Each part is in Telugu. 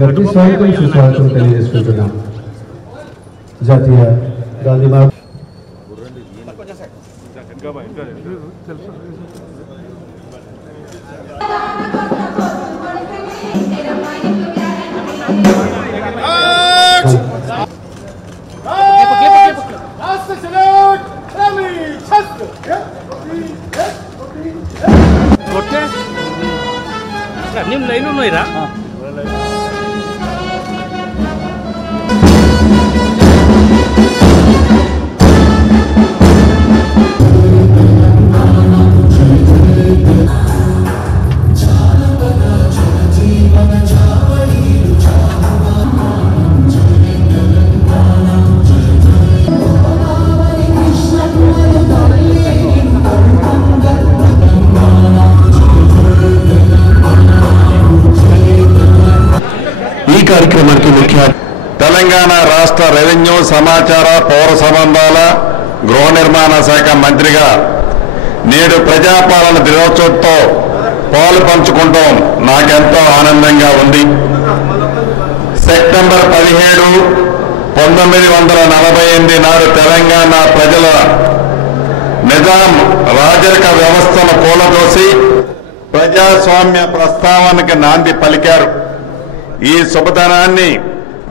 గారికి స్వాగతం సుస్వాగతం తెలియజేసుకుంటున్నాం. జాతీయ గాంధీ మార్గ్ ನಿಮ್ಮ ಲೈನು ನೋಯ್ರಾ కార్యక్రమానికి ముఖ్య తెలంగాణ రాష్ట్ర రెవెన్యూ సమాచార పౌర సంబంధాల గృహ నిర్మాణ శాఖ మంత్రిగా నేడు ప్రజాపాలన దినోత్సవంతో పాలు పంచుకుంటాం నాకెంతో ఆనందంగా ఉంది. సెప్టెంబర్ 17, 1948 నాడు తెలంగాణ ప్రజల నిజాం రాజరిక వ్యవస్థను కూలదోసి ప్రజాస్వామ్య ప్రస్తావనకి నాంది పలికారు. ఈ శుభదినాన్ని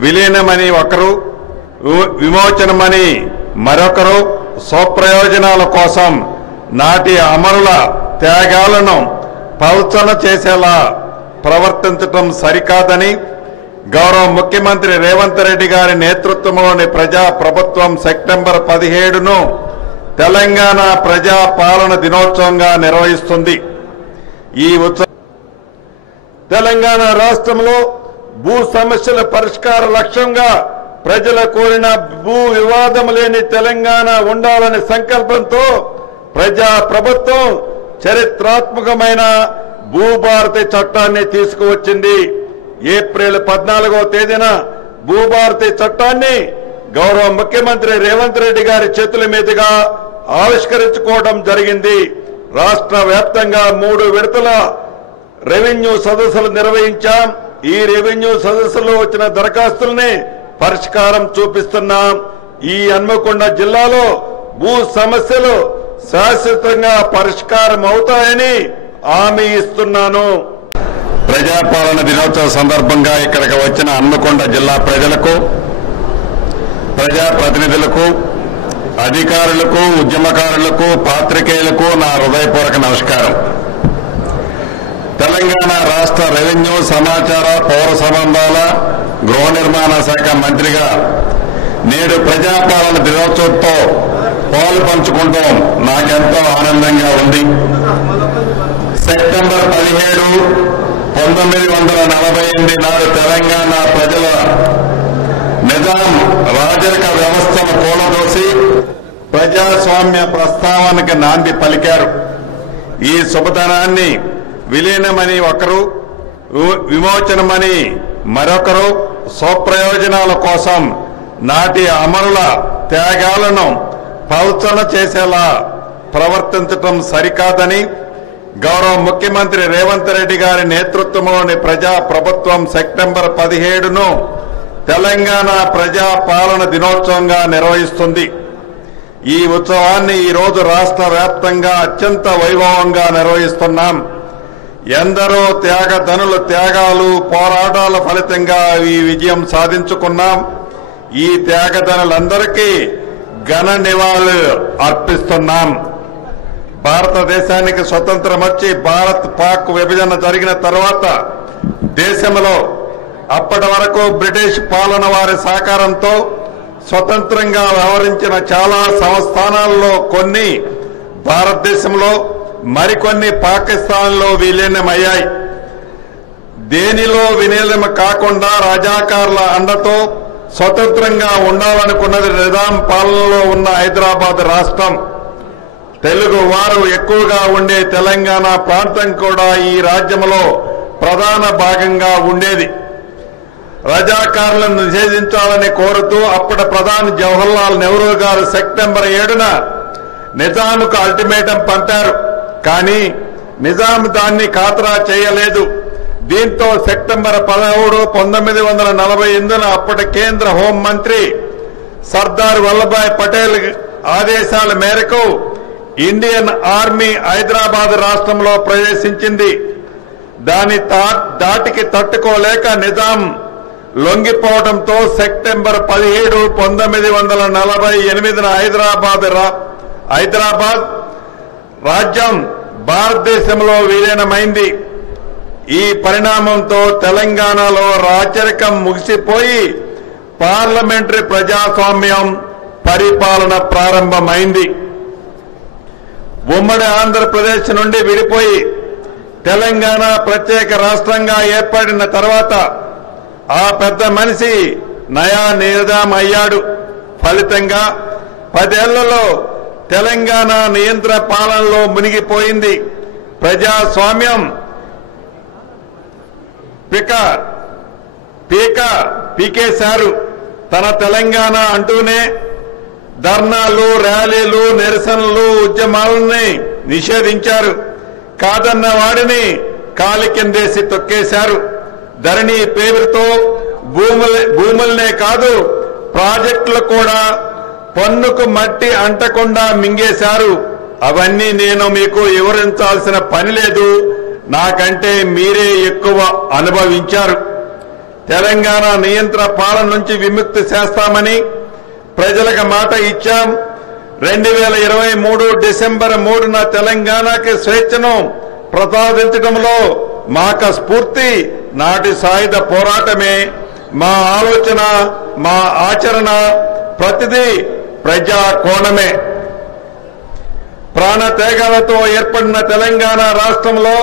విలీనమని ఒకరు, విమోచనమని మరొకరు స్వప్రయోజనాల కోసం నాటి అమరుల త్యాగాలను పౌచన చేసేలా ప్రవర్తించడం సరికాదని గౌరవ ముఖ్యమంత్రి రేవంత్ రెడ్డి గారి నేతృత్వంలోని ప్రజా ప్రభుత్వం సెప్టెంబర్ 17ను తెలంగాణ ప్రజా పాలన దినోత్సవంగా నిర్వహిస్తుంది. ఈ ఉత్సవం తెలంగాణ రాష్ట్రంలో భూ సమస్యల పరిష్కార లక్ష్యంగా ప్రజల కోరిన భూ వివాదం లేని తెలంగాణ ఉండాలనే సంకల్పంతో ప్రజా ప్రభుత్వం చరిత్రాత్మకమైన భూభారతి చట్టాన్ని తీసుకువచ్చింది. ఏప్రిల్ 14వ తేదీన భూభారతి చట్టాన్ని గౌరవ ముఖ్యమంత్రి రేవంత్ రెడ్డి గారి చేతుల మీదుగా ఆవిష్కరించుకోవడం జరిగింది. రాష్ట్ర వ్యాప్తంగా 3 విడతల రెవెన్యూ సదస్సులు నిర్వహించాం. ఈ రెవెన్యూ సదస్సులో వచ్చిన దరఖాస్తుల్ని పరిష్కారం చూపిస్తున్నాం. ఈ హన్మకొండ జిల్లాలో భూ సమస్యలు శాశ్వతంగా పరిష్కారం అవుతాయని హామీ ఇస్తున్నాను. ప్రజాపాలన దినోత్సవ సందర్భంగా ఇక్కడికి వచ్చిన హన్మకొండ జిల్లా ప్రజలకు, ప్రజాప్రతినిధులకు, అధికారులకు, ఉద్యమకారులకు, పాత్రికేయులకు నా హృదయపూర్వక నమస్కారం. తెలంగాణ రాష్ట్ర రెవెన్యూ సమాచార పౌర సంబంధాల గృహ నిర్మాణ శాఖ మంత్రిగా నేడు ప్రజాపాలన దినోత్సవంతో పాలు పంచుకుంటాం నాకెంతో ఆనందంగా ఉంది. సెప్టెంబర్ 17, 1948 నాడు తెలంగాణ ప్రజల నిజాం రాజరిక వ్యవస్థను కూలదోసి ప్రజాస్వామ్య ప్రస్తావనకి నాంది పలికారు. ఈ శుభదినాన్ని విలీనమని ఒకరు, విమోచనమని మరొకరు స్వప్రయోజనాల కోసం నాటి అమరుల త్యాగాలను పౌచన చేసేలా ప్రవర్తించడం సరికాదని గౌరవ ముఖ్యమంత్రి రేవంత్ రెడ్డి గారి నేతృత్వంలోని ప్రజా ప్రభుత్వం సెప్టెంబర్ 17ను తెలంగాణ ప్రజా పాలన దినోత్సవంగా నిర్వహిస్తుంది. ఈ ఉత్సవాన్ని ఈరోజు రాష్ట్ర వ్యాప్తంగా అత్యంత వైభవంగా నిర్వహిస్తున్నాం. ఎందరో త్యాగధనుల త్యాగాలు, పోరాటాల ఫలితంగా ఈ విజయం సాధించుకున్నాం. ఈ త్యాగధనులందరికీ ఘన నివాళులు అర్పిస్తున్నాం. భారతదేశానికి స్వతంత్రం వచ్చి భారత్ పాక్ విభజన జరిగిన తర్వాత దేశంలో అప్పటి వరకు బ్రిటిష్ పాలన వారి సహకారంతో స్వతంత్రంగా వ్యవహరించిన చాలా సంస్థానాల్లో కొన్ని భారతదేశంలో, మరికొన్ని పాకిస్తాన్లో విలీనమయ్యాయి. దేనిలో విలీనం కాకుండా రజాకార్ల అండతో స్వతంత్రంగా ఉండాలనుకున్నది నిజాం పాలనలో ఉన్న హైదరాబాద్ రాష్ట్రం. తెలుగు వారు ఎక్కువగా ఉండే తెలంగాణ ప్రాంతం కూడా ఈ రాజ్యంలో ప్రధాన భాగంగా ఉండేది. రజాకారులను నిషేధించాలని కోరుతూ అప్పటి ప్రధాని జవహర్లాల్ నెహ్రూ గారు సెప్టెంబర్ 7న నిజాంకు అల్టిమేటం పంపారు. కానీ నిజాం దాన్ని ఖాతరా చేయలేదు. దీంతో సెప్టెంబర్ 17, 1948 అప్పటి కేంద్ర హోంమంత్రి సర్దార్ వల్లభాయ్ పటేల్ ఆదేశాల మేరకు ఇండియన్ ఆర్మీ హైదరాబాద్ రాష్ట్రంలో ప్రవేశించింది. దాని దాటికి తట్టుకోలేక నిజాం లొంగిపోవడంతో సెప్టెంబర్ 17, 1948 హైదరాబాద్ రాజ్యం భారతదేశంలో విలీనమైంది. ఈ పరిణామంతో తెలంగాణలో రాచరికం ముగిసిపోయి పార్లమెంటరీ ప్రజాస్వామ్యం పరిపాలన ప్రారంభమైంది. ఉమ్మడి ఆంధ్రప్రదేశ్ నుండి విడిపోయి తెలంగాణ ప్రత్యేక రాష్ట్రంగా ఏర్పడిన తర్వాత ఆ పెద్ద మనిషి నయా నిజాం అయ్యాడు. ఫలితంగా 10 ఏళ్లలో తెలంగాణ నియంత్రణ పాలనలో మునిగిపోయింది. ప్రజాస్వామ్యం పీకేశారు. తన తెలంగాణ అంటూనే ధర్నాలు, ర్యాలీలు, నిరసనలు, ఉద్యమాలని నిషేధించారు. కాదన్న వాడిని కాలి కిందేసి తొక్కేశారు. ధరణి పేరుతో భూములనే కాదు ప్రాజెక్టులు కూడా పన్నుకు మట్టి అంటకుండా మింగేశారు. అవన్నీ నేను మీకు వివరించాల్సిన పని లేదు, నాకంటే మీరే ఎక్కువ అనుభవించారు. తెలంగాణ నియంత్రణ పాలన నుంచి విముక్తి చేస్తామని ప్రజలకు మాట ఇచ్చాం. 2023 డిసెంబర్ 3న తెలంగాణకి స్వేచ్ఛను ప్రసాదించడంలో మాకు స్ఫూర్తి నాటి సాయుధ పోరాటమే. మా ఆలోచన, మా ఆచరణ ప్రతిదీ ప్రజా కోణమే. ప్రాణత్యాగాలతో ఏర్పడిన తెలంగాణ రాష్ట్రంలో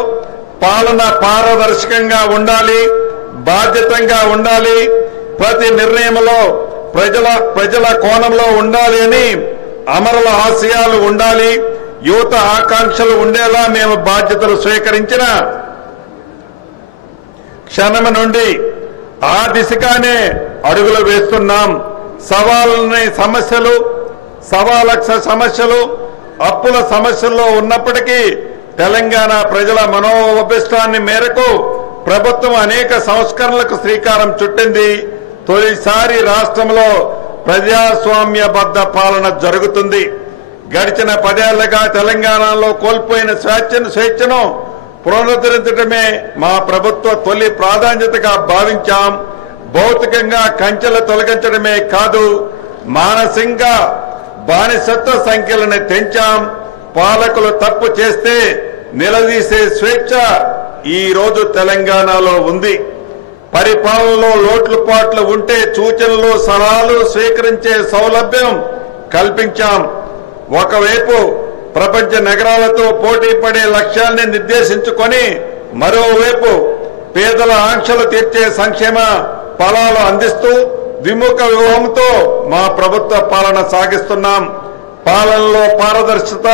పాలన పారదర్శకంగా ఉండాలి, బాధ్యతంగా ఉండాలి, ప్రతి నిర్ణయంలో ప్రజల కోణంలో ఉండాలి అని అమరుల ఆశయాలు ఉండాలి, యువత ఆకాంక్షలు ఉండేలా మేము బాధ్యతలు స్వీకరించిన క్షణం నుండి ఆ దిశగానే అడుగులు వేస్తున్నాం. సవాలక్ష సమస్యలు అప్పుల సమస్యల్లో ఉన్నప్పటికీ తెలంగాణ ప్రజల మనోభిష్టాన్ని మేరకు ప్రభుత్వం అనేక సంస్కరణలకు శ్రీకారం చుట్టింది. తొలిసారి రాష్ట్రంలో ప్రజాస్వామ్యబద్ధ పాలన జరుగుతుంది. గడిచిన 10 ఏళ్లుగా తెలంగాణలో కోల్పోయిన స్వేచ్ఛను పునరుద్ధరించడమే మా ప్రభుత్వ తొలి ప్రాధాన్యతగా భావించాం. భౌతికంగా కంచెలు తొలగించడమే కాదు, మానసికంగా బానిసత్వ సంఖ్యలను తెంచాం. పాలకులు తప్పు చేస్తే నిలదీసే స్వేచ్ఛ ఈ రోజు తెలంగాణలో ఉంది. పరిపాలనలో లోట్లుపాట్లు ఉంటే సూచనలు, సలహాలు స్వీకరించే సౌలభ్యం కల్పించాం. ఒకవైపు ప్రపంచ నగరాలతో పోటీ పడే లక్ష్యాల్ని నిర్దేశించుకొని మరోవైపు పేదల ఆంక్షలు తీర్చే సంక్షేమ ఫలాలు అందిస్తూ విముఖ వ్యూహంతో మా ప్రభుత్వ పాలన సాగిస్తున్నాం. పాలనలో పారదర్శకత,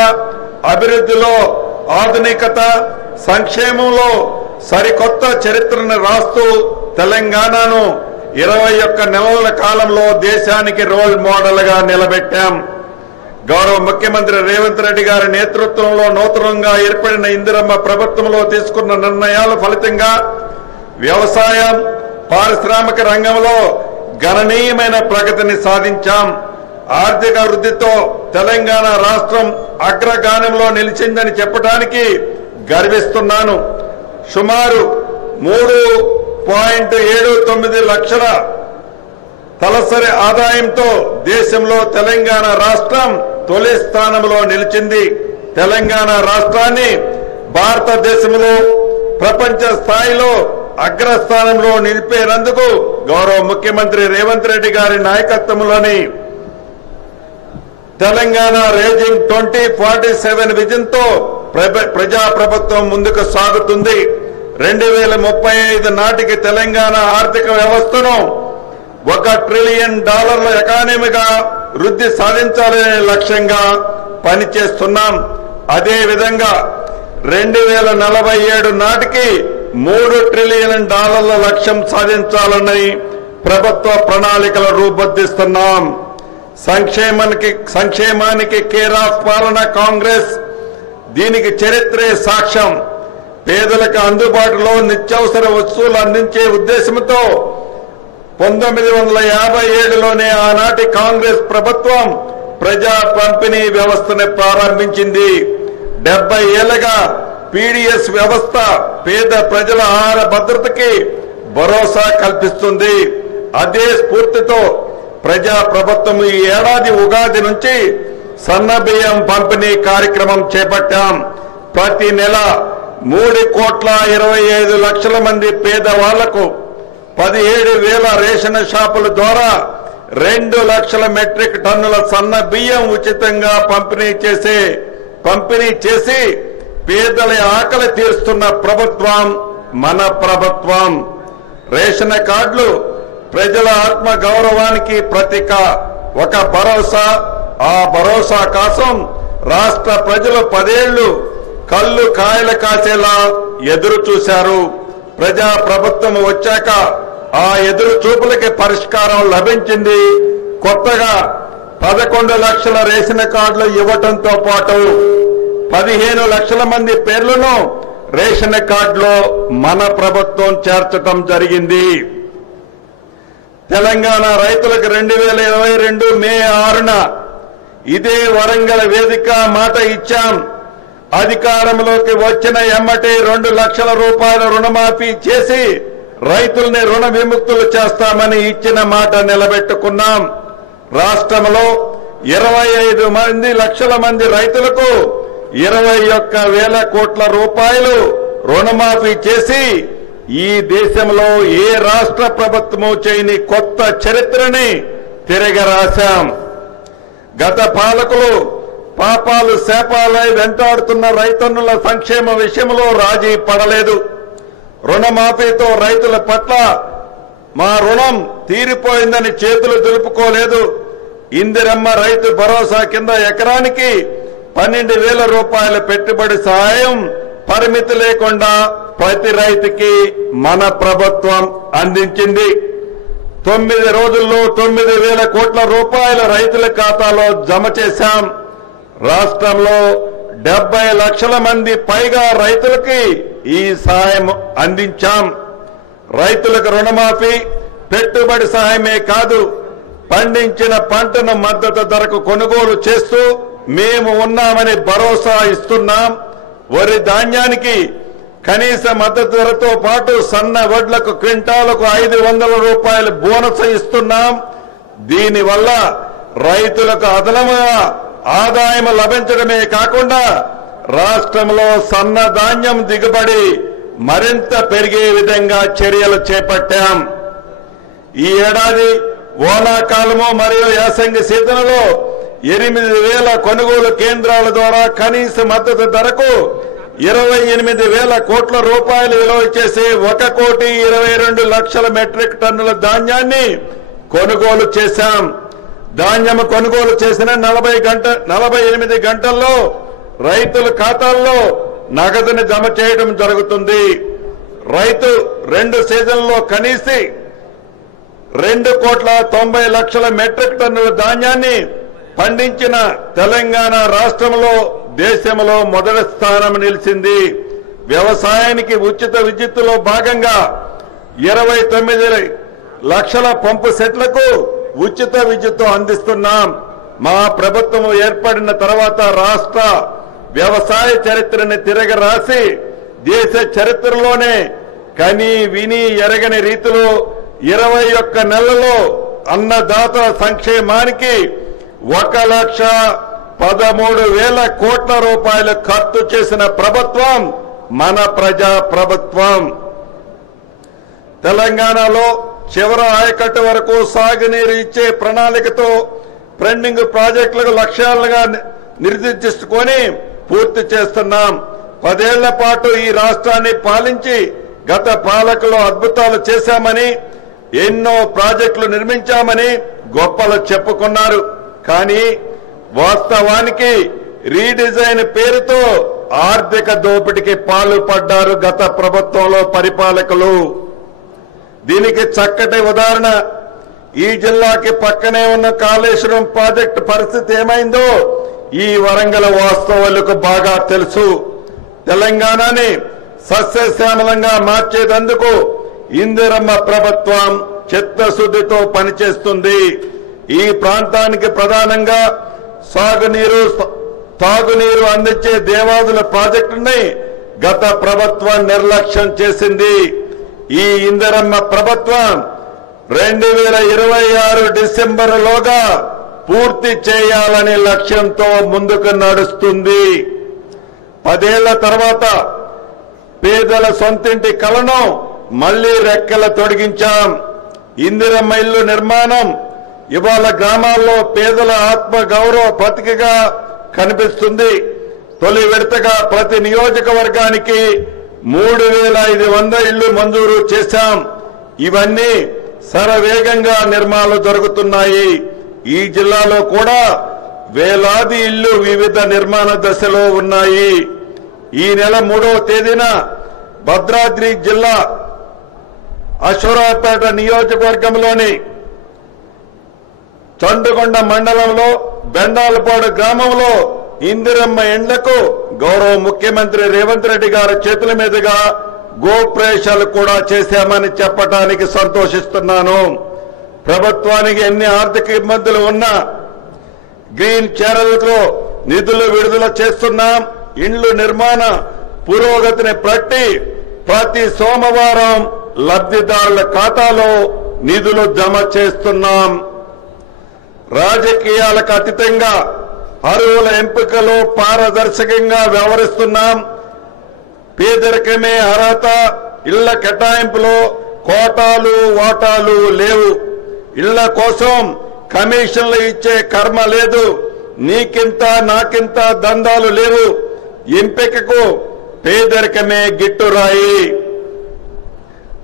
అభివృద్ధిలో ఆధునికత, సంక్షేమంలో సరికొత్త చరిత్రను రాస్తూ తెలంగాణను 21 నెలల కాలంలో దేశానికి రోల్ మోడల్ గా నిలబెట్టాం. గౌరవ ముఖ్యమంత్రి రేవంత్ రెడ్డి గారి నేతృత్వంలో నూతనంగా ఏర్పడిన ఇందిరమ్మ ప్రభుత్వంలో తీసుకున్న నిర్ణయాల ఫలితంగా వ్యవసాయం, పారిశ్రామిక రంగంలో గణనీయమైన ప్రగతిని సాధించాం. ఆర్థిక వృద్ధితో తెలంగాణ రాష్ట్రం అగ్రగానంలో నిలిచిందని చెప్పడానికి గర్విస్తున్నాను. సుమారు 3.79 లక్షల తలసరి ఆదాయంతో దేశంలో తెలంగాణ రాష్ట్రం తొలి స్థానంలో నిలిచింది. తెలంగాణ రాష్ట్రాన్ని భారతదేశంలో ప్రపంచ స్థాయిలో అగ్రస్థానంలో నిలిపేందుకు గౌరవ ముఖ్యమంత్రి రేవంత్ రెడ్డి గారి నాయకత్వంలోని తెలంగాణ రేజింగ్ 2047 విజన్తో ప్రజా ప్రభుత్వం ముందుకు సాగుతుంది. 2035 నాటికి తెలంగాణ ఆర్థిక వ్యవస్థను $1 ట్రిలియన్ ఎకానమీగా వృద్ధి సాధించాలనే లక్ష్యంగా పనిచేస్తున్నాం. అదేవిధంగా 2047 నాటికి $3 ట్రిలియన్ లక్ష్యం సాధించాలని ప్రభుత్వ ప్రణాళికలు రూపొందిస్తున్నాం. సంక్షేమానికి కేర్ ఆఫ్ పాలన కాంగ్రెస్, దీనికి చరిత్రే సాక్ష్యం. పేదలకు అందుబాటులో నిత్యావసర వస్తువులు అందించే ఉద్దేశంతో 1957లోనే ఆనాటి కాంగ్రెస్ ప్రభుత్వం ప్రజా పంపిణీ వ్యవస్థను ప్రారంభించింది. 70 ఏళ్లుగా పీడీఎస్ వ్యవస్థ పేద ప్రజల ఆహార భద్రతకి భరోసా కల్పిస్తుంది. అదే స్ఫూర్తితో ప్రజా ప్రభుత్వం ఈ ఏడాది ఉగాది నుంచి సన్న బియ్యం పంపిణీ కార్యక్రమం చేపట్టాం. ప్రతి నెల 3,25,00,000 మంది పేదవాళ్లకు 17,000 రేషన్ షాపుల ద్వారా 2 లక్షల మెట్రిక్ టన్నుల సన్న బియ్యం ఉచితంగా పంపిణీ చేసి పేదల ఆకలి తీరుస్తున్న ప్రభుత్వం మన ప్రభుత్వం. రేషన్ కార్డులు ప్రజల ఆత్మ గౌరవానికి ప్రతీక. ఒక భరోసా. ఆ భరోసా కోసం రాష్ట్ర ప్రజలు 10 ఏళ్లు కళ్ళు కాయలు కాసేలా ఎదురు చూశారు. ప్రజా ప్రభుత్వం వచ్చాక ఆ ఎదురు చూపులకి పరిష్కారం లభించింది. కొత్తగా 11 లక్షల రేషన్ కార్డులు ఇవ్వటంతో పాటు 15 లక్షల మంది పేర్లను రేషన్ కార్డులో మన ప్రభుత్వం చేర్చడం జరిగింది. తెలంగాణ రైతులకు 2022 మే 6న ఇదే వరంగల్ వేదిక మాట ఇచ్చాం. అధికారంలోకి వచ్చిన ఎమ్మటే 2 లక్షల రూపాయల రుణమాఫీ చేసి రైతుల్ని రుణ విముక్తులు చేస్తామని ఇచ్చిన మాట నిలబెట్టుకున్నాం. రాష్ట్రంలో 25 లక్షల మంది రైతులకు 21,000 కోట్ల రూపాయలు రుణమాఫీ చేసి ఈ దేశంలో ఏ రాష్ట్ర ప్రభుత్వము చేయని కొత్త చరిత్రని తిరగరాశాం. గత పాలకులు పాపాలు శాపాలై వెంటాడుతున్న రైతన్నుల సంక్షేమ విషయంలో రాజీ పడలేదు. రుణమాఫీతో రైతుల పట్ల మా రుణం తీరిపోయిందని చేతులు దులుపుకోలేదు. ఇందిరమ్మ రైతు భరోసా కింద ఎకరానికి 12,000 రూపాయల పెట్టుబడి సహాయం పరిమితి లేకుండా ప్రతి రైతుకి మన ప్రభుత్వం అందించింది. 9 రోజుల్లో 9,000 కోట్ల రూపాయల రైతుల ఖాతాలో జమ చేశాం. రాష్ట్రంలో 70 లక్షల మంది పైగా రైతులకి ఈ సహాయం అందించాం. రైతులకు రుణమాఫీ, పెట్టుబడి సహాయమే కాదు, పండించిన పంటను మద్దతు ధరకు కొనుగోలు చేస్తూ మేము ఉన్నామని భరోసా ఇస్తున్నాం. వరి ధాన్యానికి కనీస మద్దతు ధరతో పాటు సన్న వడ్లకు క్వింటాలకు 500 రూపాయలు బోనస్ ఇస్తున్నాం. దీనివల్ల రైతులకు అదనముగా ఆదాయం లభించడమే కాకుండా రాష్ట్రంలో సన్న ధాన్యం దిగుబడి మరింత పెరిగే విధంగా చర్యలు చేపట్టాం. ఈ ఏడాది వానాకాలము మరియు యాసంగి సీజన్లో 8,000 కొనుగోలు కేంద్రాల ద్వారా కనీస మద్దతు ధరకు 28,000 కోట్ల రూపాయలు విలువ చేసే 1,22,00,000 మెట్రిక్ టన్నుల ధాన్యాన్ని కొనుగోలు చేశాం. ధాన్యం కొనుగోలు చేసిన 48 గంటల్లో రైతుల ఖాతాల్లో నగదుని జమ చేయడం జరుగుతుంది. రైతు 2 సీజన్లలో కనీస 2,90,00,000 మెట్రిక్ టన్నుల ధాన్యాన్ని పండించిన తెలంగాణ రాష్ట్రంలో దేశంలో మొదటి స్థానం నిలిచింది. వ్యవసాయానికి ఉచిత విద్యుత్తులో భాగంగా 29 లక్షల పంపు సెట్లకు ఉచిత విద్యుత్తు అందిస్తున్నాం. మా ప్రభుత్వం ఏర్పడిన తర్వాత రాష్ట్ర వ్యవసాయ చరిత్రని తిరగరాసి దేశ చరిత్రలోనే కని విని ఎరగని రీతిలో 21 నెలల్లో అన్నదాతల సంక్షేమానికి 1,13,000 కోట్ల రూపాయలు ఖర్చు చేసిన ప్రభుత్వం మన ప్రజా ప్రభుత్వం. తెలంగాణలో చివరి ఆయకట్టు వరకు సాగునీరు ఇచ్చే ప్రణాళికతో పెండింగ్ ప్రాజెక్టులకు లక్ష్యాలుగా నిర్దేశించుకొని పూర్తి చేస్తున్నాం. 10 ఏళ్ల పాటు ఈ రాష్ట్రాన్ని పాలించి గత పాలకులు అద్భుతాలు చేశామని, ఎన్నో ప్రాజెక్టులు నిర్మించామని గొప్పలు చెప్పుకున్నారు. కానీ వాస్తవానికి రీడిజైన్ పేరుతో ఆర్థిక దోపిడీకి పాల్పడ్డారు గత ప్రభుత్వంలో పరిపాలకులు. దీనికి చక్కటి ఉదాహరణ ఈ జిల్లాకి పక్కనే ఉన్న కాళేశ్వరం ప్రాజెక్టు పరిస్థితి ఏమైందో ఈ వరంగల్ వాస్తవాలకు బాగా తెలుసు. తెలంగాణని సస్యశ్యామలంగా మార్చేందుకు ఇందిరమ్మ ప్రభుత్వం చిత్తశుద్ధితో పనిచేస్తుంది. ఈ ప్రాంతానికి ప్రధానంగా సాగునీరు, తాగునీరు అందించే దేవాదుల ప్రాజెక్టుని గత ప్రభుత్వం నిర్లక్ష్యం చేసింది. ఈ ఇందిరమ్మ ప్రభుత్వం 2026 డిసెంబర్లోగా పూర్తి చేయాలనే లక్ష్యంతో ముందుకు నడుస్తుంది. 10 ఏళ్ల తర్వాత పేదల సొంతింటి కలను మళ్లీ రెక్కల తొడిగించాం. ఇందిరమ్మ ఇల్లు నిర్మాణం ఇవాళ గ్రామాల్లో పేదల ఆత్మ గౌరవ ప్రతీకగా కనిపిస్తుంది. తొలి విడతగా ప్రతి నియోజకవర్గానికి 3500 ఇళ్లు మంజూరు చేశాం. ఇవన్నీ శరవేగంగా నిర్మాణాలు జరుగుతున్నాయి. ఈ జిల్లాలో కూడా వేలాది ఇళ్లు వివిధ నిర్మాణ దశలో ఉన్నాయి. ఈ నెల 3వ తేదీన భద్రాద్రి జిల్లా అశ్వరావుపేట నియోజకవర్గంలోని చండుగొండ మండలంలో బెండాలపాడు గ్రామంలో ఇందిరమ్మ ఇండ్లకు గౌరవ ముఖ్యమంత్రి రేవంత్ రెడ్డి గారి చేతుల మీదుగా గోప్రవేశాలు కూడా చేశామని చెప్పడానికి సంతోషిస్తున్నాను. ప్రభుత్వానికి ఎన్ని ఆర్థిక ఇబ్బందులు ఉన్నా గ్రీన్ ఛానల్తో నిధులు విడుదల చేస్తున్నాం. ఇండ్లు నిర్మాణ పురోగతిని ప్రతి సోమవారం లబ్ధిదారుల ఖాతాలో నిధులు జమ చేస్తున్నాం. రాజకీయాలకు అతీతంగా అర్హుల ఎంపికలో పారదర్శకంగా వ్యవహరిస్తున్నాం. పేదరికమే అర్హత, ఇళ్ల కేటాయింపులో కోటాలు వాటాలు లేవు. ఇళ్ల కోసం కమిషన్లు ఇచ్చే కర్మ లేదు. నీకింత నాకింత దందాలు లేవు. ఎంపికకు పేదరికమే గిట్టురాయి.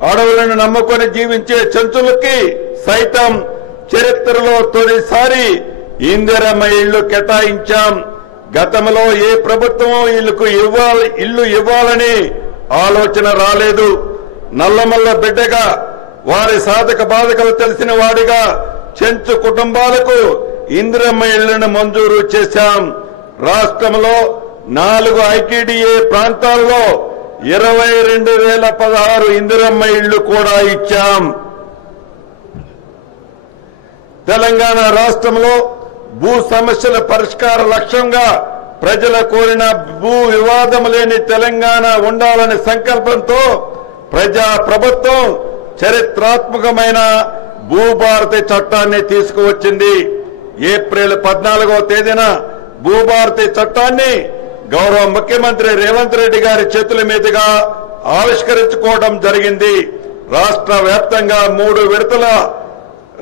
అడవులను నమ్ముకొని జీవించే చెంచులకి సైతం చరిత్రలో తొలిసారి ఇందిరమ్మ ఇళ్లు కేటాయించాం. గతంలో ఏ ప్రభుత్వం ఇల్లు ఇవ్వాలని ఆలోచన రాలేదు. నల్లమల్ల బిడ్డగా వారి సాధక బాధకలు తెలిసిన వాడిగా చెంచు కుటుంబాలకు ఇందిరమ్మ ఇళ్లను మంజూరు చేశాం. రాష్ట్రంలో 4 ఐటీడీఏ ప్రాంతాల్లో 22,016 ఇందిరమ్మ ఇళ్లు కూడా ఇచ్చాం. తెలంగాణ రాష్ట్రంలో భూ సమస్యల పరిష్కార లక్ష్యంగా ప్రజల కోరిన భూ వివాదం లేని తెలంగాణ ఉండాలనే సంకల్పంతో ప్రజా ప్రభుత్వం చరిత్రాత్మకమైన భూభారతి చట్టాన్ని తీసుకువచ్చింది. ఏప్రిల్ 14వ తేదీన భూభారతి చట్టాన్ని గౌరవ ముఖ్యమంత్రి రేవంత్ రెడ్డి గారి చేతుల మీదుగా ఆవిష్కరించుకోవడం జరిగింది. రాష్ట్ర వ్యాప్తంగా 3 విడతల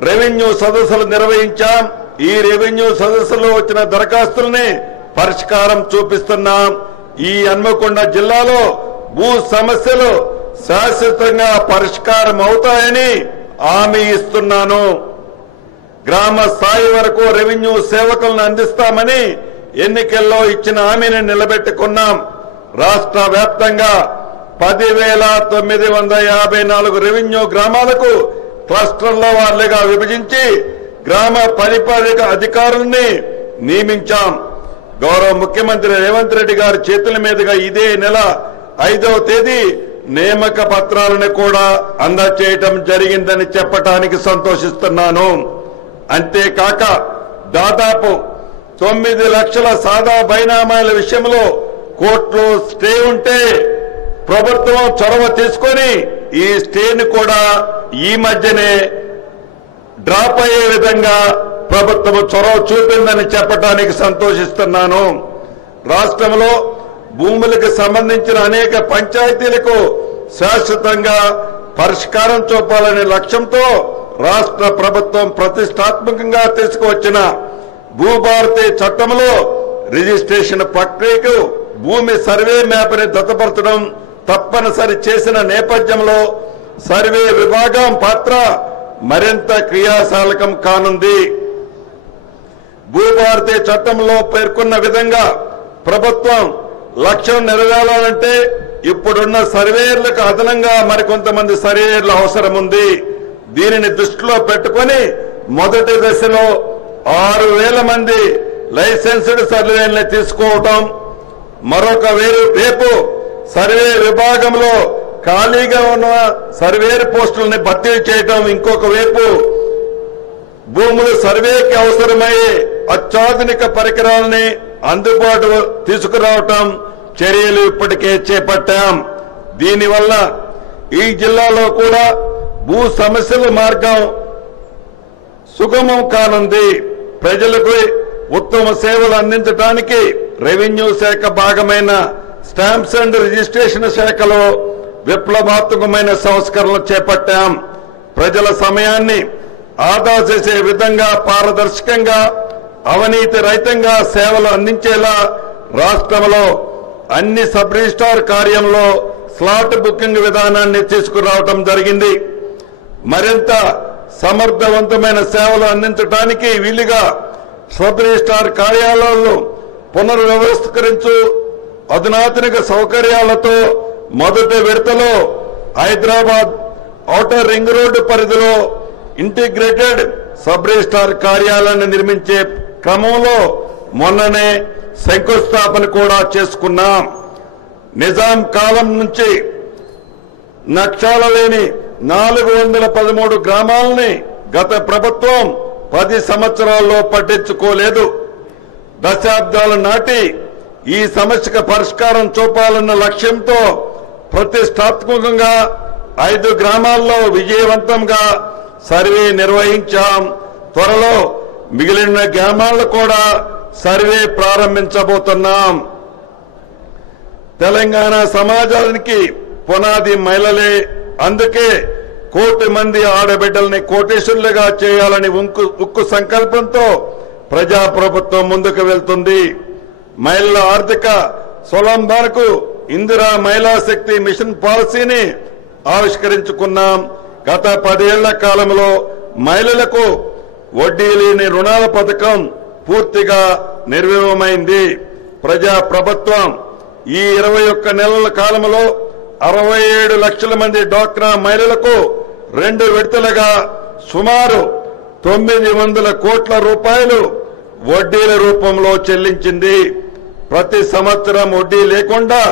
రెవెన్యూ సదస్సులు నిర్వహించాం. ఈ రెవెన్యూ సదస్సులో వచ్చిన దరఖాస్తుల్ని పరిష్కారం చూపిస్తున్నాం. ఈ హన్మకొండ జిల్లాలో భూ సమస్యలు శాశ్వతంగా పరిష్కారం అవుతాయని హామీ ఇస్తున్నాను. గ్రామ స్థాయి వరకు రెవెన్యూ సేవకులను అందిస్తామని ఎన్నికల్లో ఇచ్చిన హామీని నిలబెట్టుకున్నాం. రాష్ట్ర వ్యాప్తంగా 10,954 రెవెన్యూ గ్రామాలకు క్లస్టర్ల వారీగా విభజించి గ్రామ పరిపాలక అధికారుల్ని నియమించాం. గౌరవ ముఖ్యమంత్రి రేవంత్ రెడ్డి గారి చేతుల మీదుగా ఇదే నెల 5వ తేదీ నియామక పత్రాలను కూడా అందజేయటం జరిగిందని చెప్పడానికి సంతోషిస్తున్నాను. అంతేకాక దాదాపు 9 లక్షల సాదా బైనామాల విషయంలో కోర్టులో స్టే ఉంటే ప్రభుత్వం చొరవ తీసుకొని ఈ స్టేను కూడా ఈ మధ్యనే డ్రాప్ అయ్యే విధంగా ప్రభుత్వం చొరవ చూపిందని చెప్పడానికి సంతోషిస్తున్నాను. రాష్ట్రంలో భూములకు సంబంధించిన అనేక పంచాయతీలకు శాశ్వతంగా పరిష్కారం చూపాలనే లక్ష్యంతో రాష్ట్ర ప్రభుత్వం ప్రతిష్టాత్మకంగా తీసుకువచ్చిన భూభారతి చట్టంలో రిజిస్ట్రేషన్ ప్రక్రియకు భూమి సర్వే మ్యాప్ని దత్తపరచడం తప్పనిసరి చేసిన నేపథ్యంలో సర్వే విభాగం పాత్ర మరింత క్రియాశీలకం కానుంది. భూభారతి చట్టంలో పేర్కొన్న విధంగా ప్రభుత్వం లక్ష్యం నెరవేరాలంటే ఇప్పుడున్న సర్వేయర్లకు అదనంగా మరికొంతమంది సర్వేయర్ల అవసరం ఉంది. దీనిని దృష్టిలో పెట్టుకొని మొదటి దశలో 6,000 మంది లైసెన్స్డ్ సర్వేయర్లను తీసుకోవటం, రేపు సర్వే విభాగంలో ఖాళీగా ఉన్న సర్వేర్ పోస్టులని భర్తీ చేయడం, ఇంకొక వైపు భూములు సర్వేకి అవసరమయ్యే అత్యాధునిక పరికరాలని అందుబాటు తీసుకురావటం చర్యలు ఇప్పటికే చేపట్టాం. దీనివల్ల ఈ జిల్లాలో కూడా భూ సమస్యల మార్గం సుగమం కానుంది. ప్రజలకు ఉత్తమ సేవలు అందించడానికి రెవెన్యూ శాఖ భాగమైన స్టాంప్స్ అండ్ రిజిస్ట్రేషన్ శాఖలో విప్లవాత్మకమైన సంస్కరణలు చేపట్టాం. ప్రజల సమయాన్ని ఆదా చేసే విధంగా పారదర్శకంగా, అవినీతి రహితంగా సేవలు అందించేలా రాష్ట్రంలో అన్ని సబ్ రిజిస్ట్రార్ కార్యంలో స్లాట్ బుకింగ్ విధానాన్ని తీసుకురావడం జరిగింది. మరింత సమర్థవంతమైన సేవలు అందించడానికి వీలుగా సబ్ రిజిస్ట్రార్ కార్యాలయాలను పునర్వ్యవస్థీకరించు అధునాతనిక సౌకర్యాలతో మొదటి విడతలో హైదరాబాద్ ఔటర్ రింగ్ రోడ్డు పరిధిలో ఇంటిగ్రేటెడ్ సబ్ రిజిస్ట్రార్ కార్యాలయాన్ని నిర్మించే క్రమంలో మొన్ననే శంకుస్థాపన కూడా చేసుకున్నాం. నిజాం కాలం నుంచి నక్షాల లేని 413 గ్రామాలని గత ప్రభుత్వం 10 సంవత్సరాల్లో పట్టించుకోలేదు. దశాబ్దాల నాటి ఈ సమస్యకు పరిష్కారం చూపాలన్న లక్ష్యంతో ప్రతిష్టాత్మకంగా 5 గ్రామాల్లో విజయవంతంగా సర్వే నిర్వహించాం. త్వరలో మిగిలిన గ్రామాల్లో కూడా సర్వే ప్రారంభించబోతున్నాం. తెలంగాణ సమాజానికి పునాది మహిళలే. అందుకే 1 కోటి మంది ఆడబిడ్డల్ని కోటీశ్వరులుగా చేయాలని ఉక్కు సంకల్పంతో ప్రజాప్రభుత్వం ముందుకు వెళ్తుంది. మహిళల ఆర్థిక స్వలంబనకు ఇందిరా మహిళా శక్తి మిషన్ పాలసీని ఆవిష్కరించుకున్నాం. గత 10 ఏళ్ల కాలంలో మహిళలకు వడ్డీ లేని రుణాల పథకం పూర్తిగా నిర్వీర్యమైంది. ప్రజాప్రభుత్వం ఈ 21 నెలల కాలంలో 67 లక్షల మంది డ్వాక్రా మహిళలకు 2 విడతలుగా సుమారు 900 కోట్ల రూపాయలు వడ్డీల రూపంలో చెల్లించింది. ప్రతి సంవత్సరం వడ్డీ లేకుండా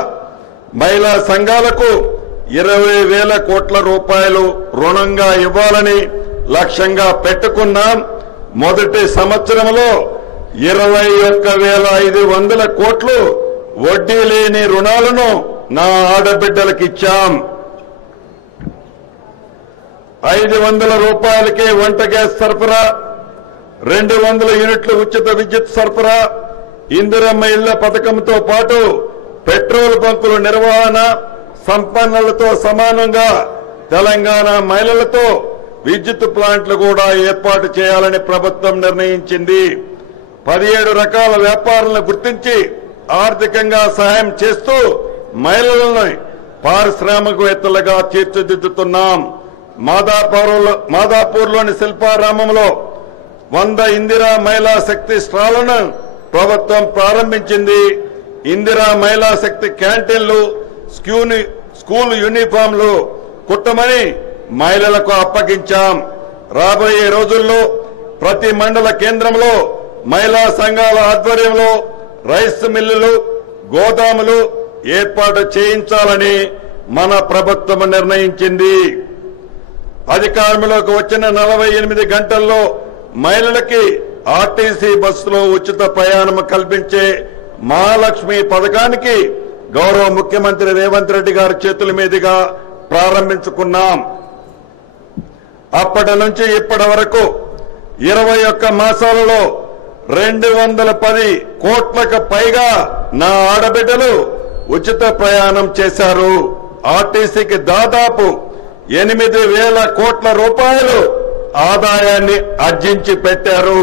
మహిళా సంఘాలకు 20,000 కోట్ల రూపాయలు రుణంగా ఇవ్వాలని లక్ష్యంగా పెట్టుకున్నాం. మొదటి సంవత్సరంలో 21,500 కోట్లు వడ్డీ లేని రుణాలను నా ఆడబిడ్డలకు ఇచ్చాం. 500 రూపాయలకే వంట గ్యాస్ సరఫరా, 200 యూనిట్ల ఉచిత విద్యుత్ సరఫరా, ఇందిరమ్మ ఇళ్ల పథకంతో పాటు పెట్రోల్ బంకుల నిర్వహణ, సంపన్నులతో సమానంగా తెలంగాణ మహిళలతో విద్యుత్ ప్లాంట్లు కూడా ఏర్పాటు చేయాలని ప్రభుత్వం నిర్ణయించింది. 17 రకాల వ్యాపారాలను గుర్తించి ఆర్థికంగా సహాయం చేస్తూ మహిళలను పారిశ్రామికవేత్తలుగా తీర్చిదిద్దుతున్నాం. మాదాపూర్లోని శిల్పారామంలో 100 ఇందిరా మహిళా శక్తి స్టాళ్లను ప్రభుత్వం ప్రారంభించింది. ఇందిరా మహిళా శక్తి క్యాంటీన్లు, స్కూల్ యూనిఫామ్లు కుట్టమని మహిళలకు అప్పగించాం. రాబోయే రోజుల్లో ప్రతి మండల కేంద్రంలో మహిళా సంఘాల ఆధ్వర్యంలో రైస్ మిల్లులు, గోదాములు ఏర్పాటు చేయించాలని మన ప్రభుత్వం నిర్ణయించింది. అధికారంలోకి వచ్చిన 48 గంటల్లో మహిళలకి ఆర్టీసీ బస్సులో ఉచిత ప్రయాణం కల్పించే మహాలక్ష్మి పథకానికి గౌరవ ముఖ్యమంత్రి రేవంత్ రెడ్డి గారి చేతుల మీదుగా ప్రారంభించుకున్నాం. అప్పటి నుంచి ఇప్పటి వరకు 21 మాసాలలో 210 కోట్లకు పైగా నా ఆడబిడ్డలు ఉచిత ప్రయాణం చేశారు. ఆర్టీసీకి దాదాపు 8,000 కోట్ల రూపాయలు ఆదాయాన్ని ఆర్జించి పెట్టారు.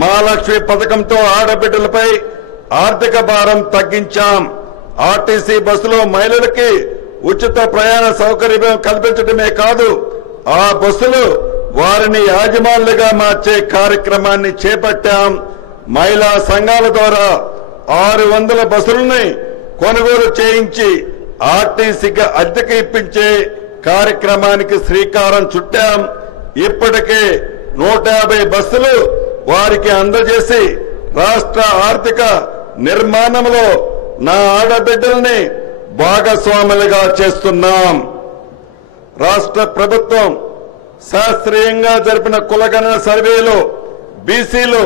మహాలక్ష్మి పథకంతో ఆడబిడ్డలపై ఆర్థిక భారం తగ్గించాం. ఆర్టీసీ బస్సులో మహిళలకి ఉచిత ప్రయాణ సౌకర్యం కల్పించడమే కాదు, ఆ బస్సులు వారిని యాజమాన్లుగా మార్చే కార్యక్రమాన్ని చేపట్టాం. మహిళా సంఘాల ద్వారా 600 బస్సులని కొనుగోలు చేయించి ఆర్టీసీకి అద్దెకు ఇప్పించే కార్యక్రమానికి శ్రీకారం చుట్టాం. ఇప్పటికే 150 బస్సులు వారికి అందజేసి రాష్ట్ర ఆర్థిక నిర్మాణంలో నా ఆడబిడ్డల్ని భాగస్వాములుగా చేస్తున్నాం. రాష్ట్ర ప్రభుత్వం శాస్త్రీయంగా జరిపిన కులగణన సర్వేలో బీసీలు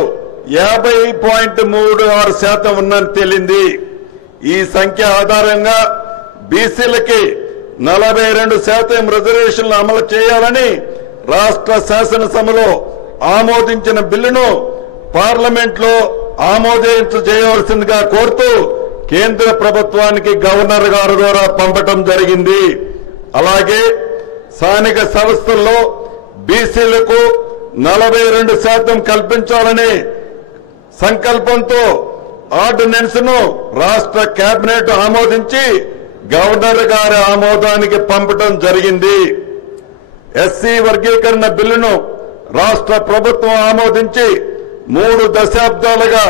50.36% ఉన్నని తేలింది. ఈ సంఖ్య ఆధారంగా బీసీలకి 42% రిజర్వేషన్లు అమలు చేయాలని రాష్ట్ర శాసనసభలో ఆమోదించిన బిల్లును పార్లమెంట్ లో చేయవలసిందిగా కోరుతూ కేంద్ర ప్రభుత్వానికి గవర్నర్ గారి ద్వారా పంపడం జరిగింది. అలాగే స్థానిక సంస్థల్లో బీసీలకు 42% కల్పించాలనే సంకల్పంతో ఆర్డినెన్స్ ను రాష్ట్ర కేబినెట్ ఆమోదించి గవర్నర్ గారి ఆమోదానికి పంపడం జరిగింది. ఎస్సీ వర్గీకరణ బిల్లును రాష్ట్ర ప్రభుత్వం ఆమోదించి 3 దశాబ్దాలుగా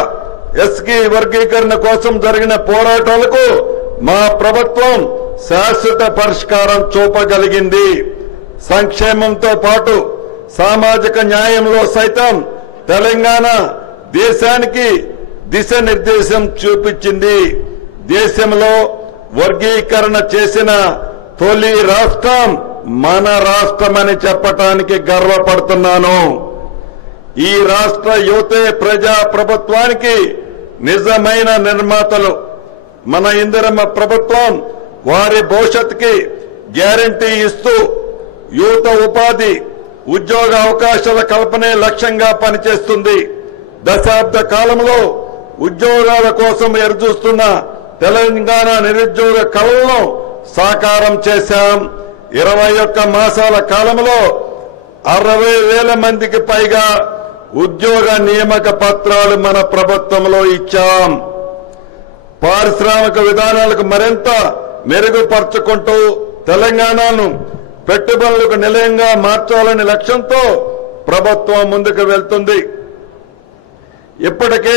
ఎస్సీ వర్గీకరణ కోసం జరిగిన పోరాటాలకు మా ప్రభుత్వం శాశ్వత పరిష్కారం చూపగలిగింది. సంక్షేమంతో పాటు సామాజిక న్యాయంలో సైతం తెలంగాణ దేశానికి దిశానిర్దేశం చూపించింది. దేశంలో వర్గీకరణ చేసిన తొలి రాష్ట్రం మన రాష్ట్రమని చెప్పటానికి గర్వపడుతున్నాను. ఈ రాష్ట్ర యువతే ప్రజా ప్రభుత్వానికి నిజమైన నిర్మాతలు. మన ఇందిరమ్మ ప్రభుత్వం వారి భవిష్యత్తుకి గ్యారంటీ ఇస్తూ యువత ఉపాధి, ఉద్యోగ అవకాశాల కల్పనే లక్ష్యంగా పనిచేస్తుంది. దశాబ్ద కాలంలో ఉద్యోగాల కోసం ఎదురుచూస్తున్న తెలంగాణ నిరుద్యోగ కళలను సాకారం చేశాం. 21 మాసాల కాలంలో 60,000 మందికి పైగా ఉద్యోగ నియామక పత్రాలు మన ప్రభుత్వంలో ఇచ్చాం. పారిశ్రామిక విధానాలకు మరింత మెరుగుపరుచుకుంటూ తెలంగాణను పెట్టుబడులకు నిలయంగా మార్చాలనే లక్ష్యంతో ప్రభుత్వం ముందుకు వెళ్తుంది. ఇప్పటికే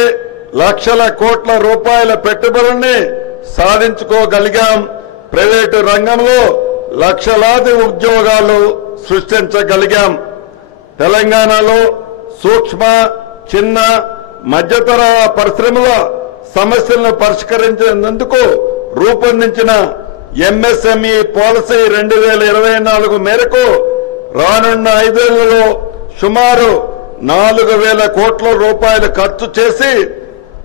లక్షల కోట్ల రూపాయల పెట్టుబడుల్ని సాధించుకోగలిగాం. ప్రైవేటు రంగంలో లక్షలాది ఉద్యోగాలు సృష్టించగలిగాం. తెలంగాణలో సూక్ష్మ, చిన్న, మధ్యతర పరిశ్రమల సమస్యలను పరిష్కరించేందుకు రూపొందించిన ఎంఎస్ఎంఈ పాలసీ 2024 మేరకు రానున్న 5 ఏళ్లలో సుమారు 4,000 కోట్ల రూపాయలు ఖర్చు చేసి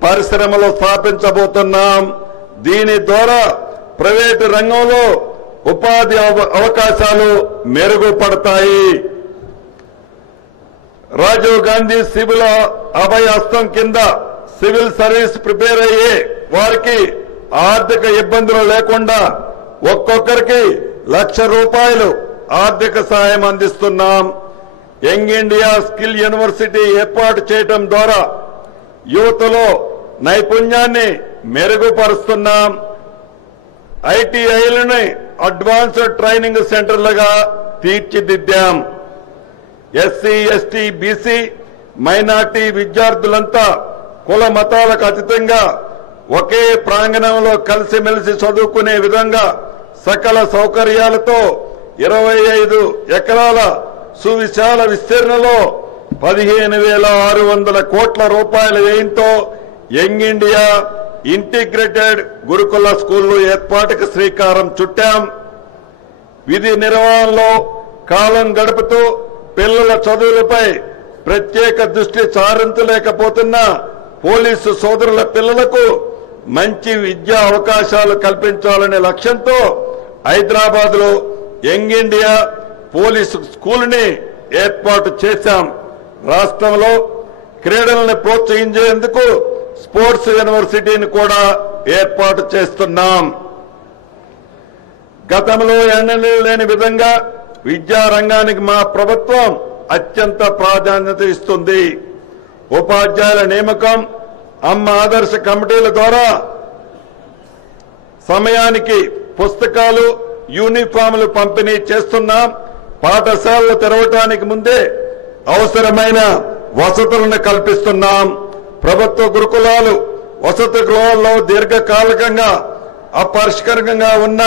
పరిశ్రమలు స్థాపించబోతున్నాం. దీని ద్వారా ప్రైవేటు రంగంలో ఉపాధి అవకాశాలు మెరుగుపడతాయి. రాజీవ్ గాంధీ సివిల్ అభయ హస్తం కింద సివిల్ సర్వీస్ ప్రిపేర్ అయ్యే వారికి ఆర్థిక ఇబ్బందులు లేకుండా ఒక్కొక్కరికి ₹1,00,000 ఆర్థిక సాయం అందిస్తున్నాం. యంగ్ ఇండియా స్కిల్ యూనివర్సిటీ ఏర్పాటు చేయడం ద్వారా యువతలో నైపుణ్యాన్ని మెరుగుపరుస్తున్నాం. ఐటీఐలని అడ్వాన్స్డ్ ట్రైనింగ్ సెంటర్లుగా తీర్చిదిద్దాం. ఎస్సీ, ఎస్టీ, బీసీ, మైనార్టీ విద్యార్థులంతా కుల మతాలకు అతీతంగా ఒకే ప్రాంగణంలో కలిసిమెలిసి చదువుకునే విధంగా సకల సౌకర్యాలతో 25 ఎకరాల సువిశాల విస్తీర్ణంలో 15,600 కోట్ల రూపాయల వ్యయంతో యంగ్ ఇండియా ఇంటిగ్రేటెడ్ గురుకుల స్కూళ్లు ఏర్పాటుకు శ్రీకారం చుట్టాం. విధి నిర్వహణలో కాలం గడుపుతూ పిల్లల చదువులపై ప్రత్యేక దృష్టి సారించలేకపోతున్న పోలీసు సోదరుల పిల్లలకు మంచి విద్యా అవకాశాలు కల్పించాలనే లక్ష్యంతో హైదరాబాద్ లో యంగ్ ఇండియా పోలీసు స్కూల్ని ఏర్పాటు చేశాం. రాష్ట్రంలో క్రీడలను ప్రోత్సహించేందుకు స్పోర్ట్స్ యూనివర్సిటీని కూడా ఏర్పాటు చేస్తున్నాం. గతంలో ఎన్నడూ లేని విధంగా విద్యా రంగానికి మా ప్రభుత్వం అత్యంత ప్రాధాన్యత ఇస్తుంది. ఉపాధ్యాయుల నియామకం, అమ్మ ఆదర్శ కమిటీల ద్వారా సమయానికి పుస్తకాలు, యూనిఫామ్లు పంపిణీ చేస్తున్నాం. పాఠశాలలు తెరవటానికి ముందే అవసరమైన వసతులను కల్పిస్తున్నాం. ప్రభుత్వ గురుకులాలు, వసతి గృహాల్లో దీర్ఘకాలికంగా అపరిష్కరంగా ఉన్న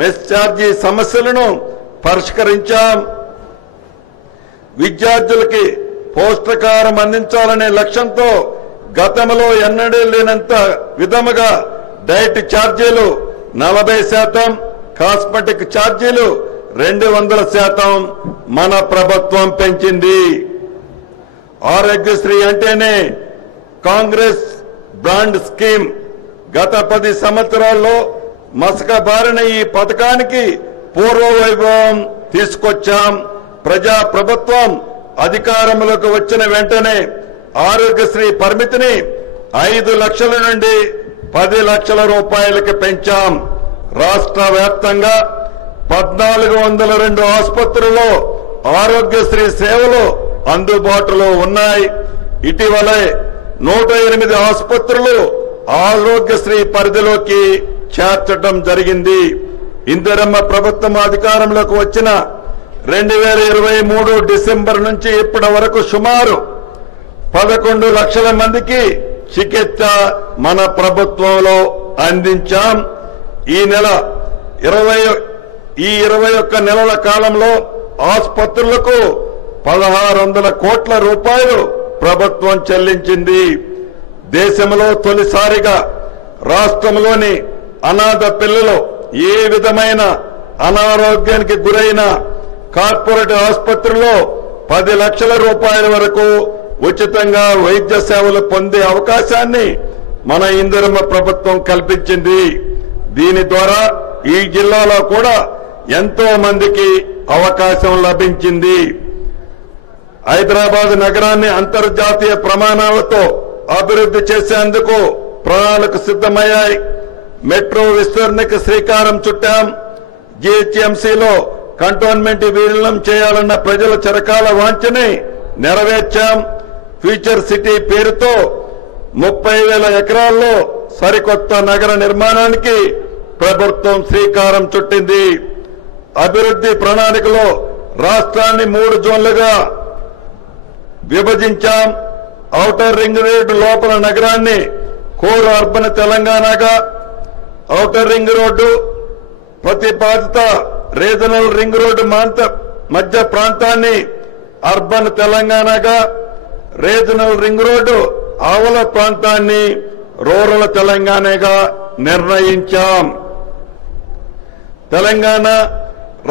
మెస్ ఛార్జీ సమస్యలను పరిష్కరించాం. విద్యార్థులకి పౌష్టికాహారం అందించాలనే లక్ష్యంతో గతంలో ఎన్నడూ లేనంత విధముగా డైట్ ఛార్జీలు 40%, కాస్మెటిక్ ఛార్జీలు 200% మన ప్రభుత్వం పెంచింది. ఆరోగ్యశ్రీ అంటేనే కాంగ్రెస్ బ్రాండ్ స్కీమ్. గత 10 సంవత్సరాల్లో మసకబారిన ఈ పథకానికి పూర్వ వైభవం తీసుకొచ్చాం. ప్రజా ప్రభుత్వం అధికారంలోకి వచ్చిన వెంటనే ఆరోగ్యశ్రీ పరిమితిని 5 లక్షల నుండి 10 లక్షల రూపాయలకి పెంచాం. రాష్ట్ర వ్యాప్తంగా 1402 ఆసుపత్రుల్లో ఆరోగ్యశ్రీ సేవలు అందుబాటులో ఉన్నాయి. ఇటీవలే 108 ఆసుపత్రులు ఆరోగ్యశ్రీ పరిధిలోకి చేర్చడం జరిగింది. ఇందిరమ్మ ప్రభుత్వం అధికారంలోకి వచ్చిన 2023 డిసెంబర్ నుంచి ఇప్పటి వరకు సుమారు 11 లక్షల మందికి చికిత్స మన ప్రభుత్వంలో అందించాం. ఈ 21 నెలల కాలంలో ఆసుపత్రులకు 1600 కోట్ల రూపాయలు ప్రభుత్వం చెల్లించింది. దేశంలో తొలిసారిగా రాష్ట్రంలోని అనాథ పిల్లలు ఏ విధమైన అనారోగ్యానికి గురైన కార్పొరేట్ ఆసుపత్రిలో 10 లక్షల రూపాయల వరకు ఉచితంగా వైద్య సేవలు పొందే అవకాశాన్ని మన ఇందిరమ్మ ప్రభుత్వం కల్పించింది. దీని ద్వారా ఈ జిల్లాలో కూడా ఎంతో మందికి అవకాశం లభించింది. హైదరాబాద్ నగరాన్ని అంతర్జాతీయ ప్రమాణాలతో అభివృద్ధి చేసేందుకు ప్రణాళిక సిద్ధమయ్యాయి. మెట్రో విస్తరణకు శ్రీకారం చుట్టాం. జీహెచ్ఎంసీలో కంటోన్మెంట్ విలీనం చేయాలన్న ప్రజల చిరకాల వాంఛని నెరవేర్చాం. ఫ్యూచర్ సిటీ పేరుతో 30,000 ఎకరాల్లో సరికొత్త నగర నిర్మాణానికి ప్రభుత్వం శ్రీకారం చుట్టింది. అభివృద్ధి ప్రణాళికలో రాష్ట్రాన్ని 3 జోన్లుగా విభజించాం. ఔటర్ రింగ్ రోడ్డు లోపల నగరాన్ని కోర్ అర్బన్ తెలంగాణగా, ఔటర్ రింగ్ రోడ్డు ప్రతిపాదిత రీజనల్ రింగ్ రోడ్డు మధ్య ప్రాంతాన్ని అర్బన్ తెలంగాణగా, రీజనల్ రింగ్ రోడ్డు ఆవల ప్రాంతాన్ని రూరల్ తెలంగాణగా నిర్ణయించాం. తెలంగాణ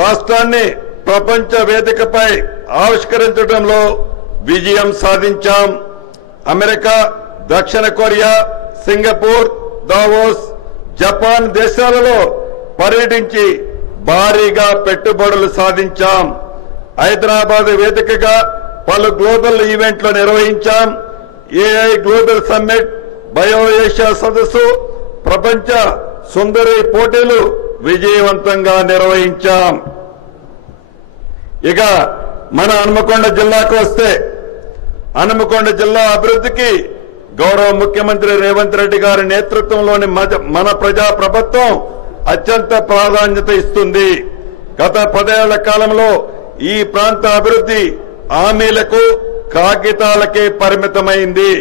రాష్ట్రాన్ని ప్రపంచ వేదికపై ఆవిష్కరించడంలో విజయం సాధించాం. అమెరికా, దక్షిణ కొరియా, సింగపూర్, దావోస్, జపాన్ దేశాలలో పర్యటించి భారీగా పెట్టుబడులు సాధించాం. హైదరాబాద్ వేదికగా పలు గ్లోబల్ ఈవెంట్లు నిర్వహించాం. AI global summit, bio Asia సదస్సు, ప్రపంచ సుందరి పోటీలు విజయవంతంగా నిర్వహించాం. ఇక మన హన్మకొండ జిల్లాకు వస్తే, హన్మకొండ జిల్లా అభివృద్ధికి గౌరవ ముఖ్యమంత్రి రేవంత్ రెడ్డి గారి నేతృత్వంలోని మన ప్రజా ప్రభుత్వం అత్యంత ప్రాధాన్యత ఇస్తుంది. గత 10 ఏళ్ల కాలంలో ఈ ప్రాంత అభివృద్ధి హామీలకు, కాగితాలకే పరిమితమైంది.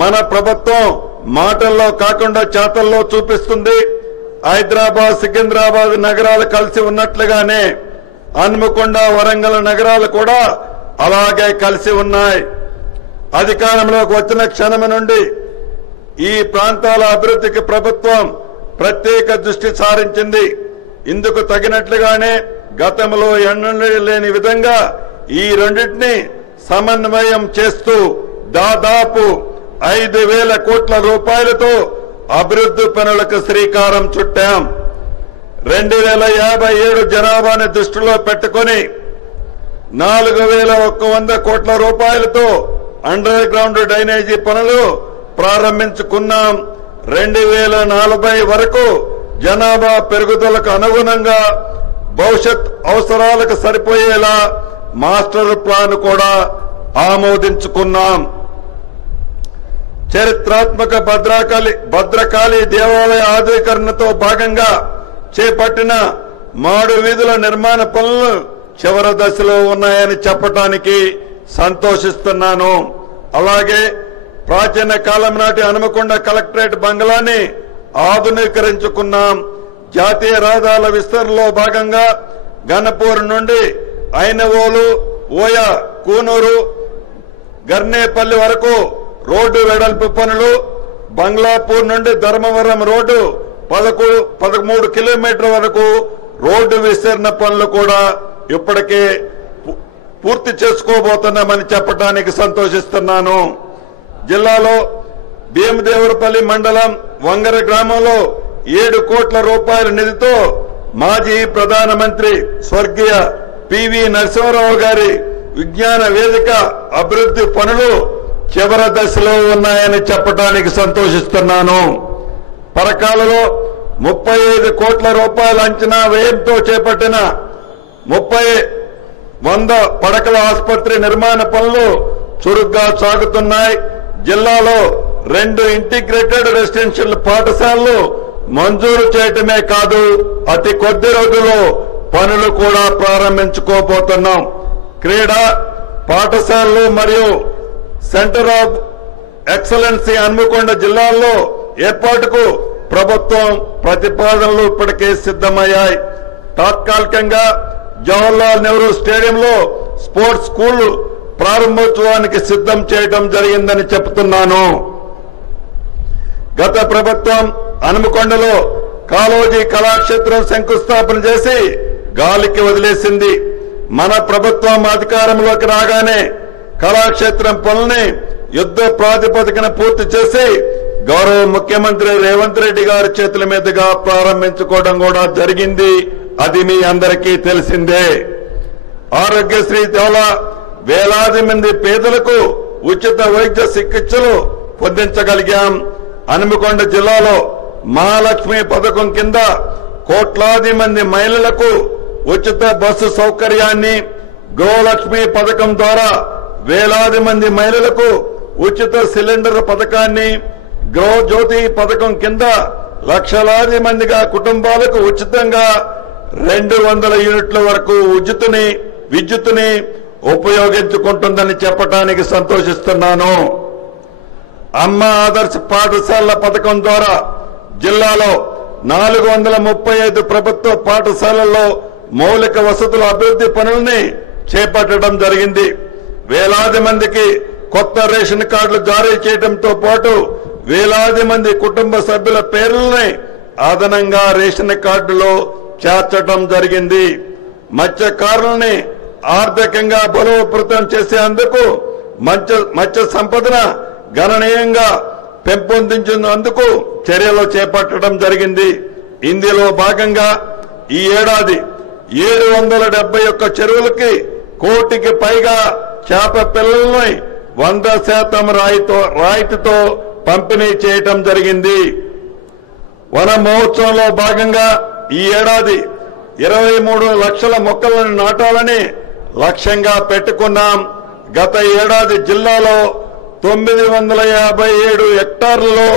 మన ప్రభుత్వం మాటల్లో కాకుండా చేతల్లో చూపిస్తుంది. హైదరాబాద్, సికింద్రాబాద్ నగరాలు కలిసి ఉన్నట్లుగానే హన్మకొండ, వరంగల్ నగరాలు కూడా అలాగే కలిసి ఉన్నాయి. అధికారంలోకి వచ్చిన క్షణం నుండి ఈ ప్రాంతాల అభివృద్ధికి ప్రభుత్వం ప్రత్యేక దృష్టి సారించింది. ఇందుకు తగినట్లుగానే గతంలో ఎన్నడూ లేని విధంగా ఈ రెండింటిని సమన్వయం చేస్తూ దాదాపు 5,000 కోట్ల రూపాయలతో అభివృద్ధి పనులకు శ్రీకారం చుట్టాం. 2057 జనాభాని దృష్టిలో పెట్టుకుని 4,100 కోట్ల రూపాయలతో అండర్ గ్రౌండ్ డ్రైనేజీ పనులు ప్రారంభించుకున్నాం. 2040 వరకు జనాభా పెరుగుదలకు అనుగుణంగా భవిష్యత్ అవసరాలకు సరిపోయేలా మాస్టర్ ప్లాన్ కూడా ఆమోదించుకున్నాం. చరిత్రాత్మక భద్రకాళి దేవాలయ ఆధునీకరణతో భాగంగా చేపట్టిన మాడు వీధుల నిర్మాణ పనులు చివరి దశలో ఉన్నాయని చెప్పడానికి సంతోషిస్తున్నాను. అలాగే ప్రాచీన కాలం నాటి హనుమకొండ కలెక్టరేట్ బంగ్లాని ఆధునీకరించుకున్నాం. జాతీయ రహదారుల విస్తరణలో భాగంగా గణపూర్ నుండి ఐనవోలు, ఓయ, కూనూరు, గర్నేపల్లి వరకు రోడ్డు వెడల్పు పనులు, బంగ్లాపూర్ నుండి ధర్మవరం రోడ్డు 13 కిలోమీటర్ల వరకు రోడ్డు విస్తరణ పనులు కూడా ఇప్పటికే పూర్తి చేసుకోబోతున్నామని చెప్పడానికి సంతోషిస్తున్నాను. జిల్లాలో భీమదేవరపల్లి మండలం వంగర గ్రామంలో 7 కోట్ల రూపాయల నిధితో మాజీ ప్రధానమంత్రి స్వర్గీయ పివి నరసింహారావు గారి విజ్ఞాన వేదిక అభివృద్ధి పనులు చివరి దశలో ఉన్నాయని చెప్పడానికి సంతోషిస్తున్నాను. పరకాలలో 35 కోట్ల రూపాయల అంచనా వ్యయంతో చేపట్టిన 100 పడకల ఆసుపత్రి నిర్మాణ పనులు చురుగ్గా సాగుతున్నాయి. జిల్లాలో 2 ఇంటిగ్రేటెడ్ రెసిడెన్షియల్ పాఠశాలలు మంజూరు చేయటమే కాదు, అతి కొద్ది రోజుల్లో పనులు కూడా ప్రారంభించుకోబోతున్నాం. క్రీడా పాఠశాలలు మరియు సెంటర్ ఆఫ్ ఎక్సలెన్సీ హన్మకొండ జిల్లాల్లో ఏర్పాటుకు ప్రభుత్వం ప్రతిపాదనలు ఇప్పటికే సిద్ధమయ్యాయి. తాత్కాలికంగా జవహర్లాల్ నెహ్రూ స్టేడియంలో స్పోర్ట్స్ స్కూల్ ప్రారంభోత్సవానికి సిద్ధం చేయడం జరిగిందని చెబుతున్నాను. గత ప్రభుత్వం హన్మకొండలో కాళోజీ కళాక్షేత్రం శంకుస్థాపన చేసి గాలికి వదిలేసింది. మన ప్రభుత్వం అధికారంలోకి రాగానే కళాక్షేత్రం పనుల్ని యుద్ధ ప్రాతిపదికన పూర్తి చేసి గౌరవ ముఖ్యమంత్రి రేవంత్ రెడ్డి గారి చేతుల మీదుగా ప్రారంభించుకోవడం కూడా జరిగింది. అది మీ అందరికీ తెలిసిందే. ఆరోగ్యశ్రీ ద్వారా వేలాది మంది పేదలకు ఉచిత వైద్య చికిత్సలు పొందించగలిగాం. హన్మకొండ జిల్లాలో మహాలక్ష్మి పథకం కింద కోట్లాది మంది మహిళలకు ఉచిత బస్సు సౌకర్యాన్ని, గృహలక్ష్మి పథకం ద్వారా వేలాది మంది మహిళలకు ఉచిత సిలిండర్ పథకాన్ని, గృహజ్యోతి పథకం కింద లక్షలాది మందిగా కుటుంబాలకు ఉచితంగా 200 యూనిట్ల వరకు విద్యుత్తుని ఉపయోగించుకుంటుందని చెప్పడానికి సంతోషిస్తున్నాను. అమ్మ ఆదర్శ పాఠశాలల పథకం ద్వారా జిల్లాలో 435 ప్రభుత్వ పాఠశాలల్లో మౌలిక వసతుల అభివృద్ధి పనుల్ని చేపట్టడం జరిగింది. వేలాది మందికి కొత్త రేషన్ కార్డులు జారీ చేయడంతో పాటు వేలాది మంది కుటుంబ సభ్యుల పేర్లని అదనంగా రేషన్ కార్డులో చేర్చడం జరిగింది. మత్స్యకారుల్ని ఆర్థికంగా బలోపేతం చేసేందుకు మత్స్య సంపదన గణనీయంగా పెంపొందించేందుకు చర్యలు చేపట్టడం జరిగింది. ఇందులో భాగంగా ఈ ఏడాది 771 చెరువులకి 1 కోటికి పైగా చేప పిల్లల్ని 100% రాయితీతో పంపిణీ చేయడం జరిగింది. వన మహోత్సవంలో భాగంగా ఈ ఏడాది 23 లక్షల మొక్కలను నాటాలని లక్ష్యంగా పెట్టుకున్నాం. గత ఏడాది జిల్లాలో 957 హెక్టార్లలో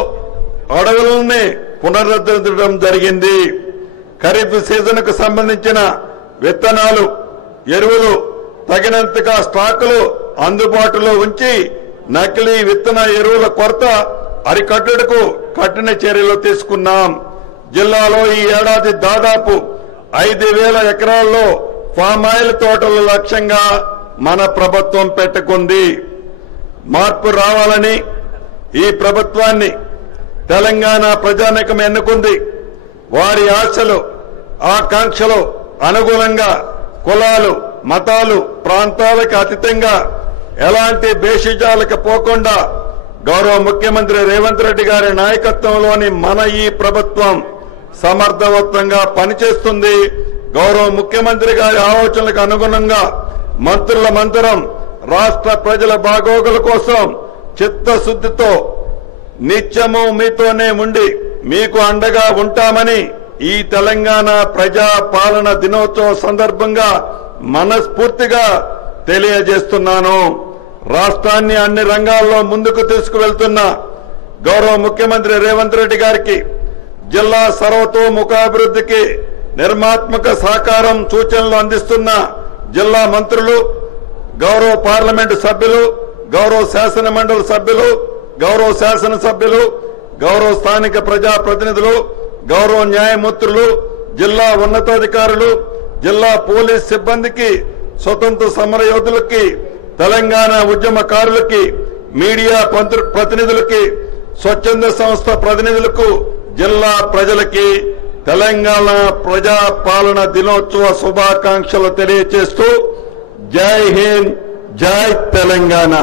అడవులని పునరుద్ధరించడం జరిగింది. ఖరీఫ్ సీజన్ కు సంబంధించిన విత్తనాలు, ఎరువులు తగినంతగా స్టాకులు అందుబాటులో ఉంచి నకిలీ విత్తన ఎరువుల కొరత అరికట్టుటకు కఠిన చర్యలు తీసుకున్నాం. జిల్లాలో ఈ ఏడాది దాదాపు 5,000 ఎకరాల్లో ఫామ్ ఆయిల్ తోటలు లక్ష్యంగా మన ప్రభుత్వం పెట్టుకుంది. మార్పు రావాలని ఈ ప్రభుత్వాన్ని తెలంగాణ ప్రజానీకం ఎన్నుకుంది. వారి ఆశలు, ఆకాంక్షలు అనుగుణంగా కులాలు, మతాలు, ప్రాంతాలకు అతీతంగా ఎలాంటి భేషజాలకు పోకుండా గౌరవ ముఖ్యమంత్రి రేవంత్ రెడ్డి గారి నాయకత్వంలోని మన ఈ ప్రభుత్వం సమర్థవంతంగా పనిచేస్తుంది. గౌరవ ముఖ్యమంత్రి గారి ఆలోచనలకు అనుగుణంగా మంత్రుల మంత్రం రాష్ట్ర ప్రజల బాగోగుల కోసం చిత్తశుద్ధితో నిత్యము మీతోనే ఉండి మీకు అండగా ఉంటామని ఈ తెలంగాణ ప్రజా పాలన దినోత్సవ సందర్భంగా మనస్ఫూర్తిగా తెలియజేస్తున్నాను. రాష్ట్రాన్ని అన్ని రంగాల్లో ముందుకు తీసుకువెళ్తున్న గౌరవ ముఖ్యమంత్రి రేవంత్ రెడ్డి గారికి జిల్లా సర్వతోముఖాభివృద్ధికి నిర్మాత్మక సహకారం, సూచనలు అందిస్తున్న జిల్లా మంత్రులు, గౌరవ పార్లమెంటు సభ్యులు, గౌరవ శాసన మండలి సభ్యులు, గౌరవ శాసనసభ్యులు, గౌరవ స్థానిక ప్రజాప్రతినిధులు, గౌరవ న్యాయమూర్తులు, జిల్లా ఉన్నతాధికారులు, జిల్లా పోలీస్ సిబ్బందికి, స్వతంత్ర సమర యోధులకి, తెలంగాణ ఉద్యమకారులకి, మీడియా ప్రతినిధులకి, స్వచ్ఛంద సంస్థ ప్రతినిధులకు, జిల్లా ప్రజలకి తెలంగాణ ప్రజా పాలన దినోత్సవ శుభాకాంక్షలు తెలియజేస్తూ జై హింద్, జై తెలంగాణ.